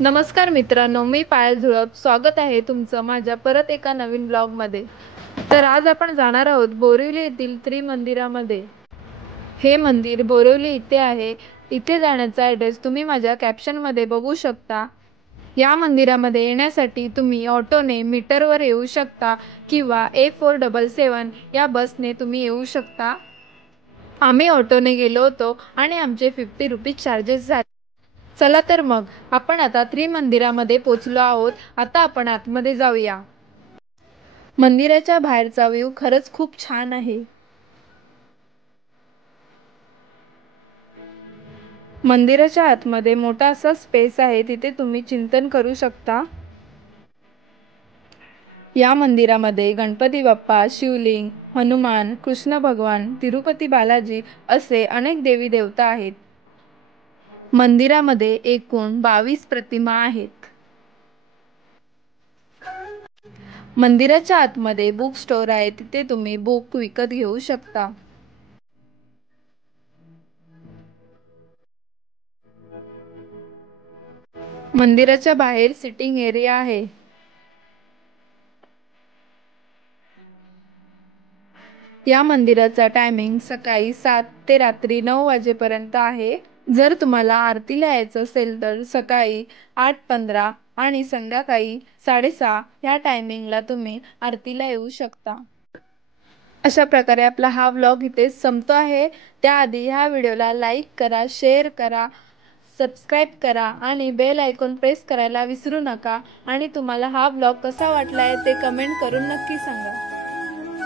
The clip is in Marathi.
नमस्कार मित्रांनो, मी पायल झुळप. स्वागत आहे तुमचं माझ्या परत एका नवीन ब्लॉगमध्ये. तर आज आपण जाणार आहोत बोरिवली येथील त्रिमंदिरामध्ये. हे मंदिर बोरिवली इथे आहे. इथे जाण्याचा ॲड्रेस तुम्ही माझ्या कॅप्शनमध्ये बघू शकता. या मंदिरामध्ये येण्यासाठी तुम्ही ऑटोने मीटरवर येऊ शकता किंवा A477 या बसने तुम्ही येऊ शकता. आम्ही ऑटोने गेलो होतो आणि आमचे 50 रुपीज चार्जेस झाले. चला तर मग आपण आता त्रिमंदिरामध्ये पोचलो आहोत. आता आपण आतमध्ये जाऊया. मंदिराच्या बाहेरचा व्ह्यू खरंच खूप छान आहे. मंदिराच्या आतमध्ये मोठा असा स्पेस आहे, तिथे तुम्ही चिंतन करू शकता. या मंदिरामध्ये गणपती बाप्पा, शिवलिंग, हनुमान, कृष्ण भगवान, तिरुपती बालाजी असे अनेक देवी देवता आहेत. मंदिरामध्ये एकूण 22 प्रतिमा आहेत. मंदिराच्या आतमध्ये बुक स्टोअर आहे, तिथे तुम्ही बुक विकत घेऊ शकता. मंदिराच्या बाहेर सिटिंग एरिया आहे. या मंदिराचा टायमिंग सकाळी 7 ते रात्री 9 वाजेपर्यंत आहे. जर तुम्हाला आरतीला यायचं असेल तर सकाळी 8:15 आणि संध्याकाळी 6:30 या टायमिंगला तुम्ही आरतीला येऊ शकता. अशा प्रकारे आपला हा व्लॉग इथे संपतो आहे. त्याआधी ह्या व्हिडिओला लाईक करा, शेअर करा, सबस्क्राईब करा आणि बेल आयकॉन प्रेस करायला विसरू नका. आणि तुम्हाला हा व्लॉग कसा वाटलाय ते कमेंट करून नक्की सांगा.